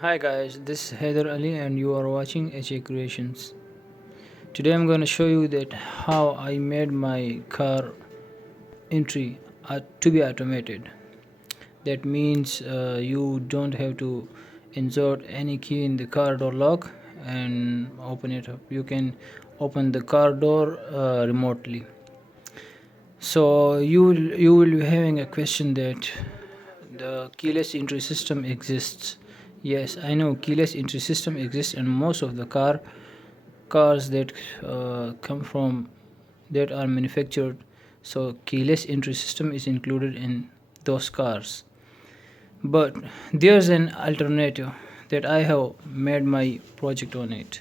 Hi guys, this is Heather Ali and you are watching HA Creations. Today I'm going to show you that how I made my car entry to be automated. That means you don't have to insert any key in the car door lock and open it up. You can open the car door remotely. So you will be having a question that the keyless entry system exists. Yes, I know keyless entry system exists, and most of the cars that come from that are manufactured, so keyless entry system is included in those cars. But there's an alternative that I have made my project on it.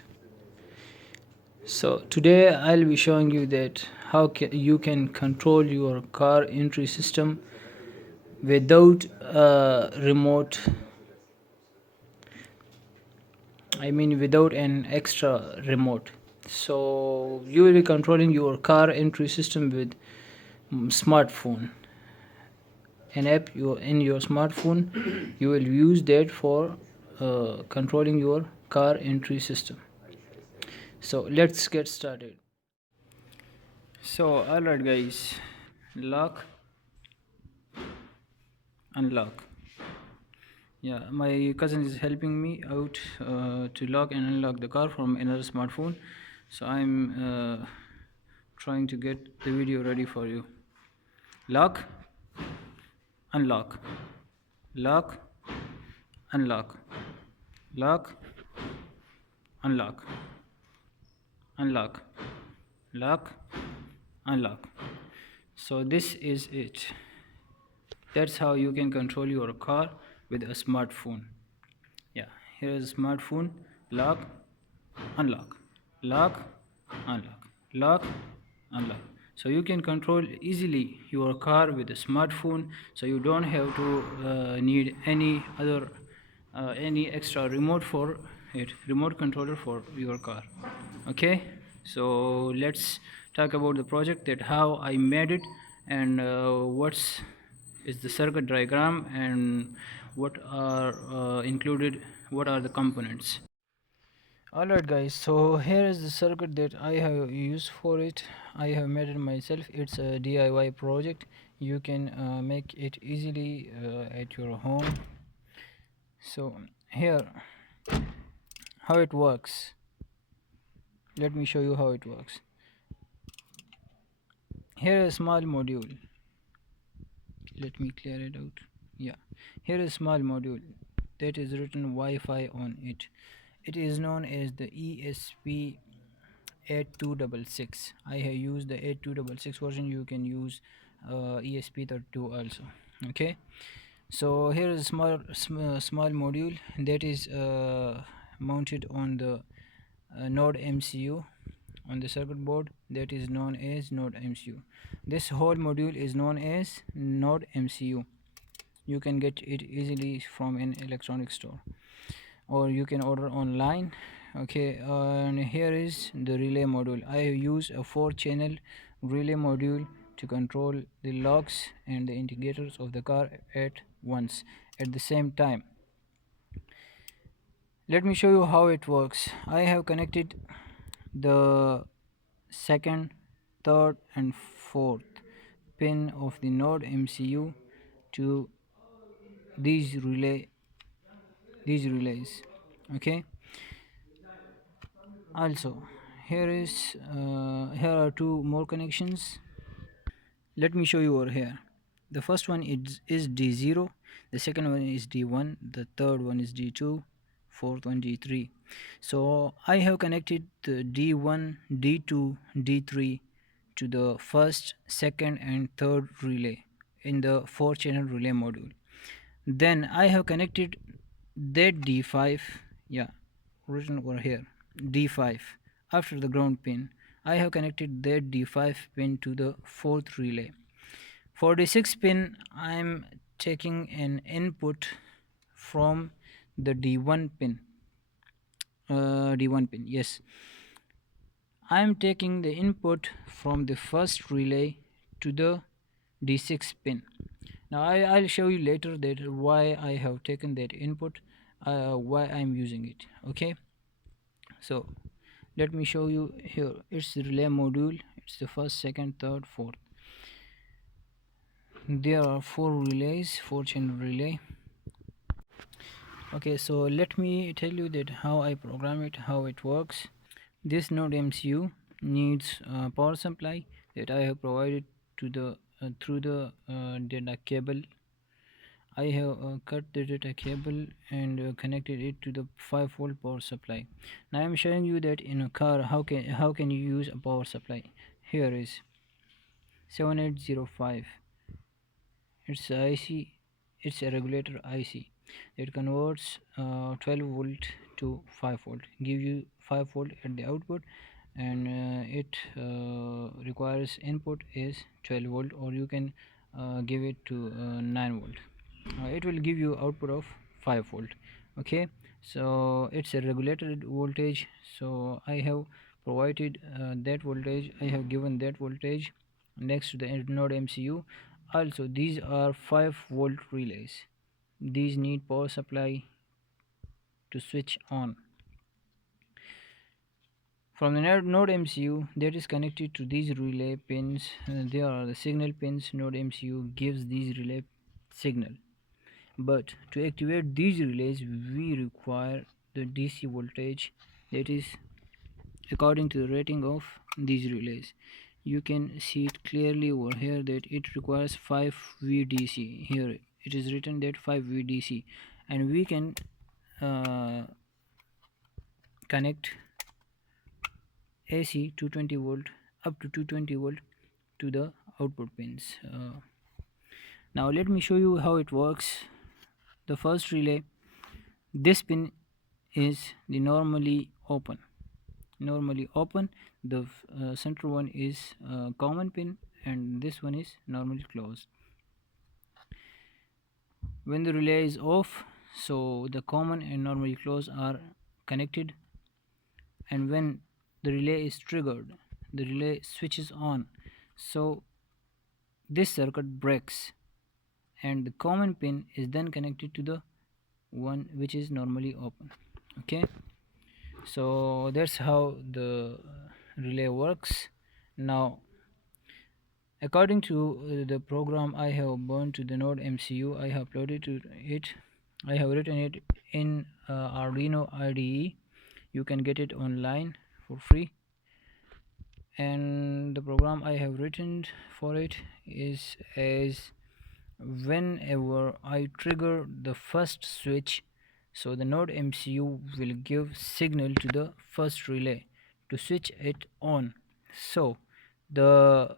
So today I'll be showing you that how you can control your car entry system without a remote, without an extra remote. So you will be controlling your car entry system with smartphone, an app in your smartphone. You will use that for controlling your car entry system. So let's get started. So alright guys, lock, unlock. Yeah, my cousin is helping me out to lock and unlock the car from another smartphone. So I'm trying to get the video ready for you. Lock, unlock, lock, unlock, lock, unlock, unlock, lock, unlock. So this is it. That's how you can control your car with a smartphone. Yeah, here is a smartphone. Lock, unlock, lock, unlock, lock, unlock. So you can control easily your car with a smartphone, so you don't have to need any extra remote for it, remote controller for your car. Okay, so let's talk about the project, that how I made it, and what's is the circuit diagram, and what are included, what are the components. Alright guys, so here is the circuit that I have used for it. I have made it myself. It's a DIY project. You can make it easily at your home. So here, how it works, let me show you how it works. Here is a small module. Let me clear it out. Yeah, here is a small module that is written Wi-Fi on it. It is known as the ESP 8266. I have used the 8266 version. You can use ESP32 also. Okay, so here is a small module that is mounted on the node MCU on the circuit board, that is known as node MCU. This whole module is known as node MCU. You can get it easily from an electronic store, or you can order online. Okay, and here is the relay module. I use a 4-channel relay module to control the locks and the indicators of the car at the same time. Let me show you how it works. I have connected the second, third and fourth pin of the node MCU to these relays. Okay, also here are two more connections. Let me show you over here. The first one is D0, the second one is D1, the third one is D2, fourth one D3. So I have connected the D1, D2, D3 to the first, second and third relay in the 4-channel relay module. Then I have connected that D5, yeah, written over here, D5, after the ground pin. I have connected that D5 pin to the fourth relay. For the 6th pin, I am taking an input from the D1 pin. D1 pin, yes. I am taking the input from the first relay to the D6 pin. Now I'll show you later that why I have taken that input, why I'm using it. Okay, so let me show you here. It's the relay module. It's the first, second, third, fourth. There are four relays, four channel relay. Okay, so let me tell you that how I program it, how it works. This node MCU needs power supply that I have provided to the through the data cable. I have cut the data cable and connected it to the 5-volt power supply. Now I am showing you that in a car how can you use a power supply. Here is 7805. It's a IC. It's a regulator IC that converts 12 volt to 5 volt. Give you 5 volt at the output, and it requires input is 12 volt, or you can give it to 9 volt. It will give you output of 5 volt. Okay, so it's a regulated voltage, so I have provided that voltage. I have given that voltage next to the node MCU. Also, these are 5-volt relays. These need power supply to switch on. From the node MCU that is connected to these relay pins, they are the signal pins. Node MCU gives these relay signal. But to activate these relays, we require the DC voltage that is according to the rating of these relays. You can see it clearly over here that it requires 5 VDC. Here it is written that 5 VDC, and we can connect AC 220 volt up to 220 volt to the output pins. Now let me show you how it works. The first relay, this pin is the normally open. The center one is common pin, and this one is normally closed. When the relay is off, so the common and normally closed are connected, and when the relay is triggered, the relay switches on, so this circuit breaks, and the common pin is then connected to the one which is normally open. Okay, so that's how the relay works. Now, according to the program I have burned to the node MCU, I have uploaded to it. I have written it in Arduino IDE. You can get it online for free, and the program I have written for it is as whenever I trigger the first switch, so the node MCU will give signal to the first relay to switch it on. So the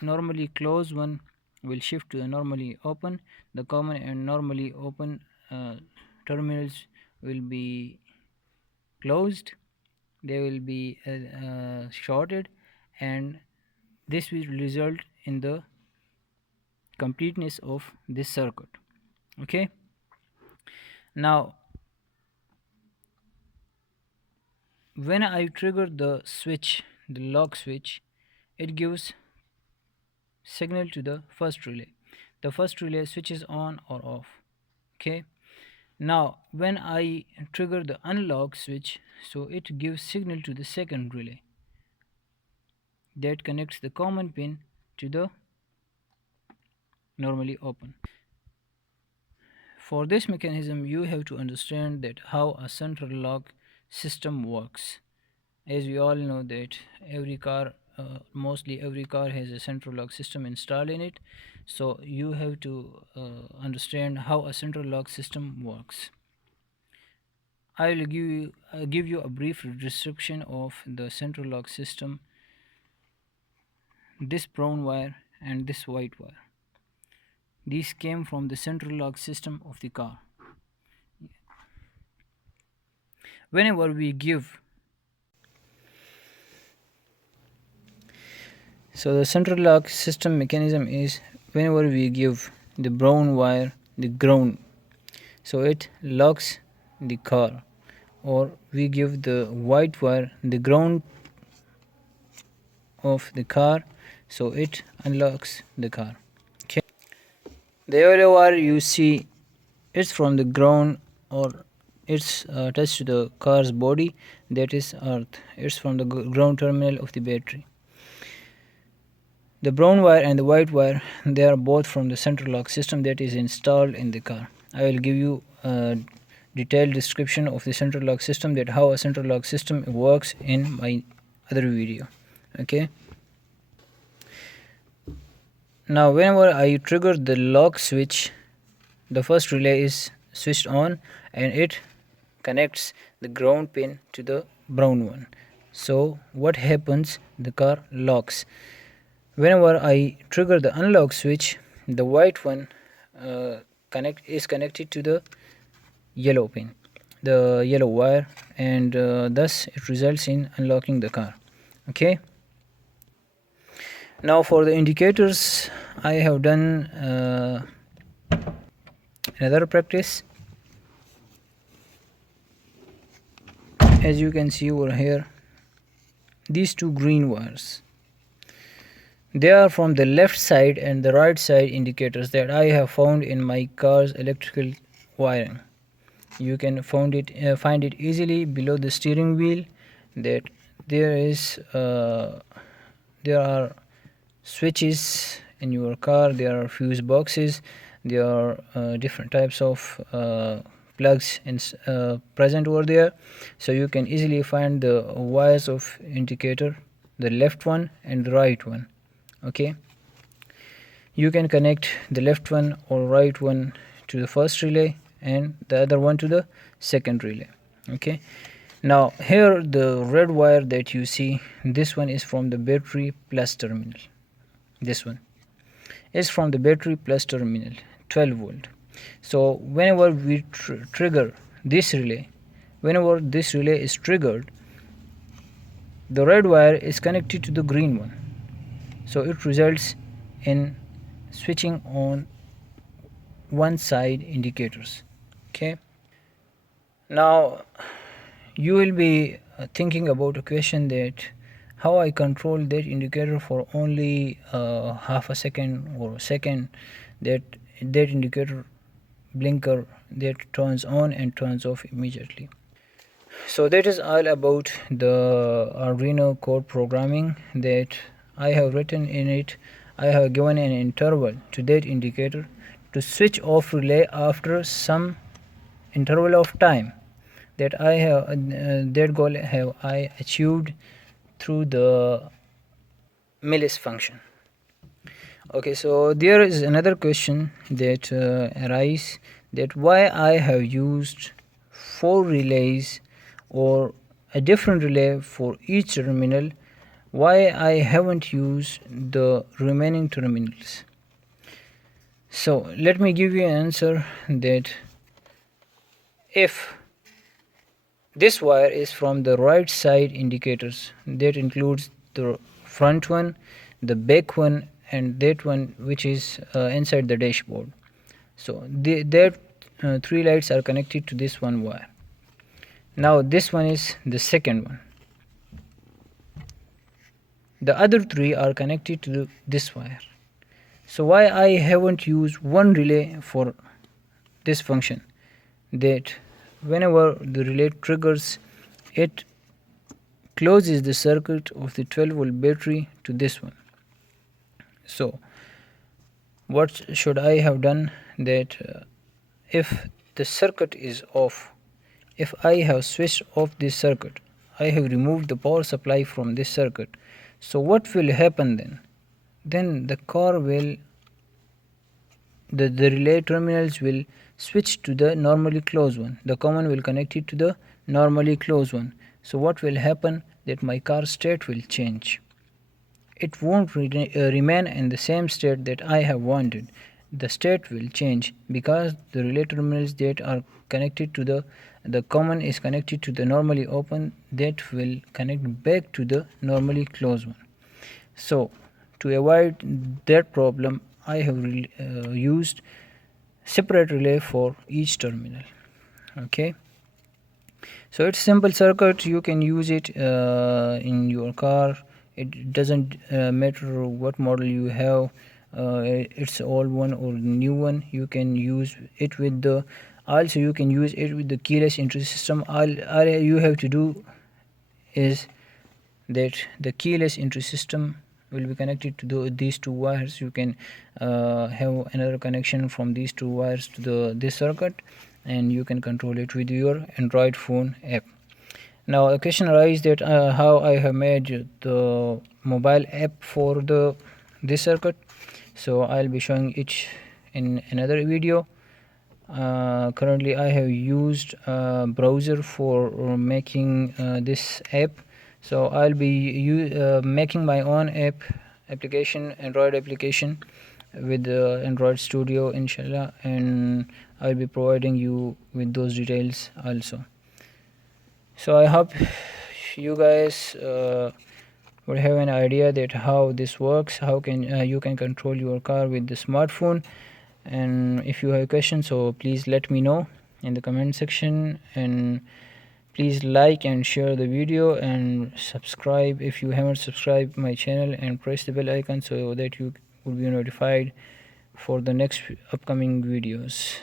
normally closed one will shift to the normally open. The common and normally open terminals will be closed. They will be shorted, and this will result in the completeness of this circuit. Okay, now when I trigger the switch, the lock switch, it gives signal to the first relay. The first relay switches on or off. Okay, now when I trigger the unlock switch, so it gives signal to the second relay that connects the common pin to the normally open. For this mechanism, you have to understand that how a central lock system works. As we all know that every car, mostly every car has a central lock system installed in it. So you have to understand how a central lock system works. I will give you a brief description of the central lock system. This brown wire and this white wire, these came from the central lock system of the car. Whenever we give, so the central lock system mechanism is whenever we give the brown wire the ground, so it locks the car, or we give the white wire the ground of the car, so it unlocks the car. Okay, the yellow wire you see, it's from the ground or it's attached to the car's body, that is earth. It's from the ground terminal of the battery. The brown wire and the white wire, they are both from the central lock system that is installed in the car. I will give you a detailed description of the central lock system, that how a central lock system works, in my other video. Okay. Now whenever I trigger the lock switch, the first relay is switched on and it connects the ground pin to the brown one. So what happens? The car locks. Whenever I trigger the unlock switch, the white one is connected to the yellow pin, the yellow wire, and thus it results in unlocking the car. Okay. Now for the indicators, I have done another practice. As you can see over here, these two green wires, they are from the left side and the right side indicators that I have found in my car's electrical wiring. You can find it easily below the steering wheel, that there are switches in your car, there are fuse boxes, there are different types of plugs present over there. So you can easily find the wires of indicator, the left one and the right one. Okay, you can connect the left one or right one to the first relay and the other one to the second relay. Okay, now here the red wire that you see, this one is from the battery plus terminal. This one is from the battery plus terminal, 12 volt. So whenever we trigger this relay, whenever this relay is triggered, the red wire is connected to the green one, so it results in switching on one side indicators. Okay, now you will be thinking about a question, that how I control that indicator for only half a second or a second, that indicator blinker that turns on and turns off immediately. So that is all about the Arduino code programming that I have written in it. I have given an interval to that indicator to switch off relay after some interval of time, that I have that goal have I achieved through the millis function. Okay, so there is another question that arises, that why I have used 4 relays or a different relay for each terminal, why I haven't used the remaining terminals. So let me give you an answer, that if this wire is from the right side indicators, that includes the front one, the back one, and that one which is inside the dashboard. So that 3 lights are connected to this one wire. Now this one is the second one. The other 3 are connected to this wire. So why I haven't used one relay for this function, that whenever the relay triggers, it closes the circuit of the 12 volt battery to this one. So what should I have done, that if the circuit is off, if I have switched off this circuit, I have removed the power supply from this circuit, so what will happen then? Then the car will, the relay terminals will switch to the normally closed one, the common will connect it to the normally closed one. So what will happen, that my car state will change. It won't remain in the same state that I have wanted. The state will change, because the relay terminals that are connected to the common is connected to the normally open, that will connect back to the normally closed one. So to avoid that problem, I have used separate relay for each terminal. Okay, so it's simple circuit, you can use it in your car. It doesn't matter what model you have, it's old one or new one, you can use it with the Also, you can use it with the keyless entry system. All you have to do is that the keyless entry system will be connected to these two wires. You can have another connection from these two wires to this circuit, and you can control it with your Android phone app. Now a question arises that how I have made the mobile app for this circuit. So I'll be showing it in another video. Currently I have used a browser for making this app, so I'll be making my own application, Android application, with Android Studio, inshallah, and I'll be providing you with those details also. So I hope you guys will have an idea that how this works, how can you can control your car with the smartphone. And if you have questions, so please let me know in the comment section, and please like and share the video, and subscribe if you haven't subscribed my channel, and press the bell icon so that you will be notified for the next upcoming videos.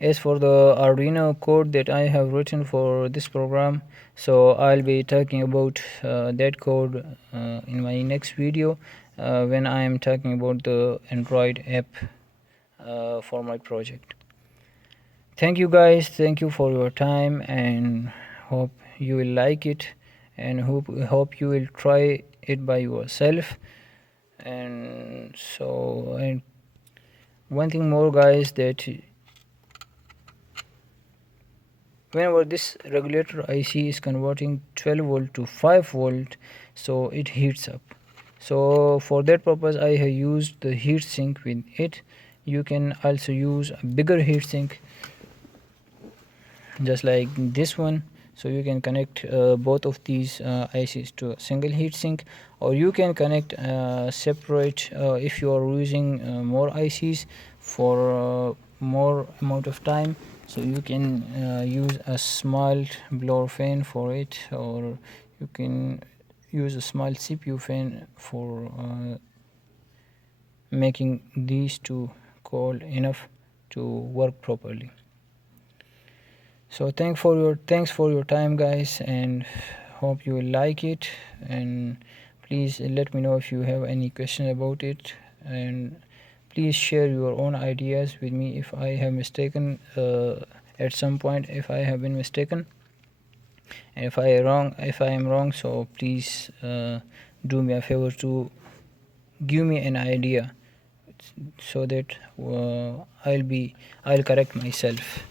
As for the Arduino code that I have written for this program, so I'll be talking about that code in my next video when I am talking about the Android app for my project. Thank you guys, thank you for your time, and hope you will like it, and hope you will try it by yourself. And one thing more guys, that whenever this regulator IC is converting 12 volt to 5 volt, so it heats up. So for that purpose I have used the heat sink with it. You can also use a bigger heat sink just like this one, so you can connect both of these ICs to a single heat sink, or you can connect separate if you are using more ICs for more amount of time. So you can use a small blower fan for it, or you can use a small CPU fan for making these two cold enough to work properly. So thanks for your time guys, and hope you will like it, and please let me know if you have any question about it, and please share your own ideas with me if I have mistaken at some point, if I have been mistaken, and if I am wrong, so please do me a favor to give me an idea so that I'll correct myself.